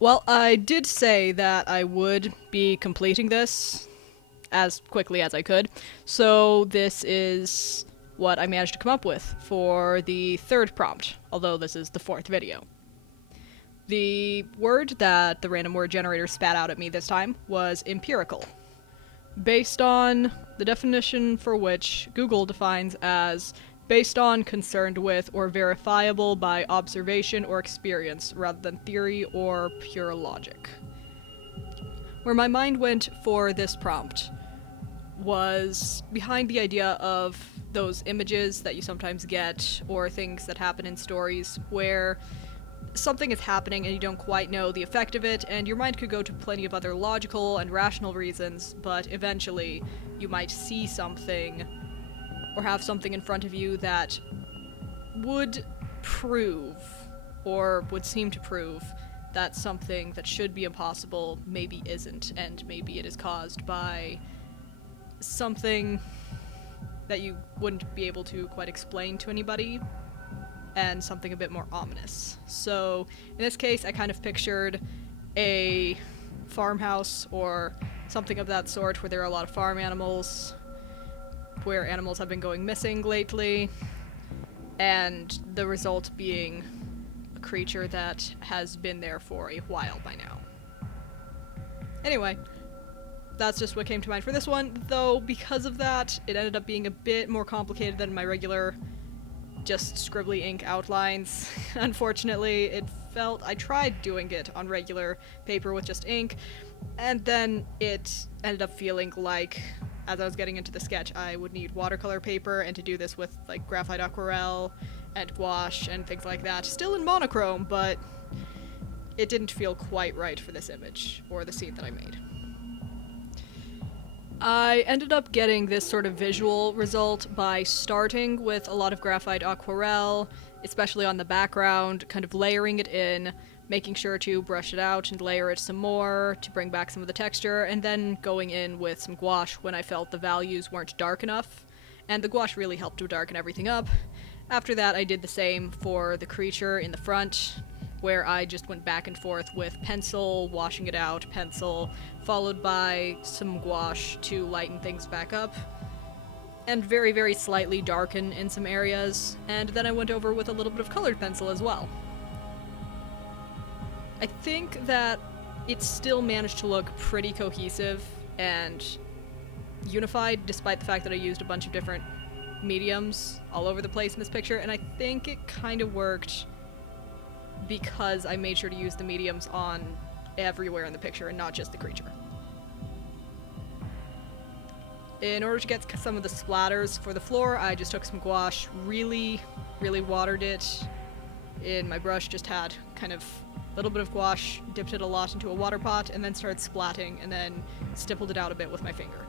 Well, I did say that I would be completing this as quickly as I could, so this is what I managed to come up with for the third prompt, although this is the fourth video. The word that the random word generator spat out at me this time was empirical, based on the definition for which Google defines as based on, concerned with, or verifiable by observation or experience, rather than theory or pure logic. Where my mind went for this prompt was behind the idea of those images that you sometimes get, or things that happen in stories where something is happening and you don't quite know the effect of it, and your mind could go to plenty of other logical and rational reasons, but eventually you might see something or have something in front of you that would prove, or would seem to prove, that something that should be impossible maybe isn't, and maybe it is caused by something that you wouldn't be able to quite explain to anybody, and something a bit more ominous. So, in this case, I kind of pictured a farmhouse or something of that sort where there are a lot of farm animals, where animals have been going missing lately, and the result being a creature that has been there for a while by now. Anyway, that's just what came to mind for this one, though because of that, it ended up being a bit more complicated than my regular just scribbly ink outlines. Unfortunately, I tried doing it on regular paper with just ink, and then it ended up feeling like, as I was getting into the sketch, I would need watercolor paper, and to do this with like graphite aquarelle and gouache and things like that. Still in monochrome, but it didn't feel quite right for this image, or the scene that I made. I ended up getting this sort of visual result by starting with a lot of graphite aquarelle, especially on the background, kind of layering it in, making sure to brush it out and layer it some more to bring back some of the texture, and then going in with some gouache when I felt the values weren't dark enough, and the gouache really helped to darken everything up. After that, I did the same for the creature in the front, where I just went back and forth with pencil, washing it out, pencil, followed by some gouache to lighten things back up, and very, very slightly darken in some areas, and then I went over with a little bit of colored pencil as well. I think that it still managed to look pretty cohesive and unified, despite the fact that I used a bunch of different mediums all over the place in this picture, and I think it kind of worked because I made sure to use the mediums on everywhere in the picture and not just the creature. In order to get some of the splatters for the floor, I just took some gouache, really, really watered it in my brush, just had kind of a little bit of gouache, dipped it a lot into a water pot, and then started splatting, and then stippled it out a bit with my finger.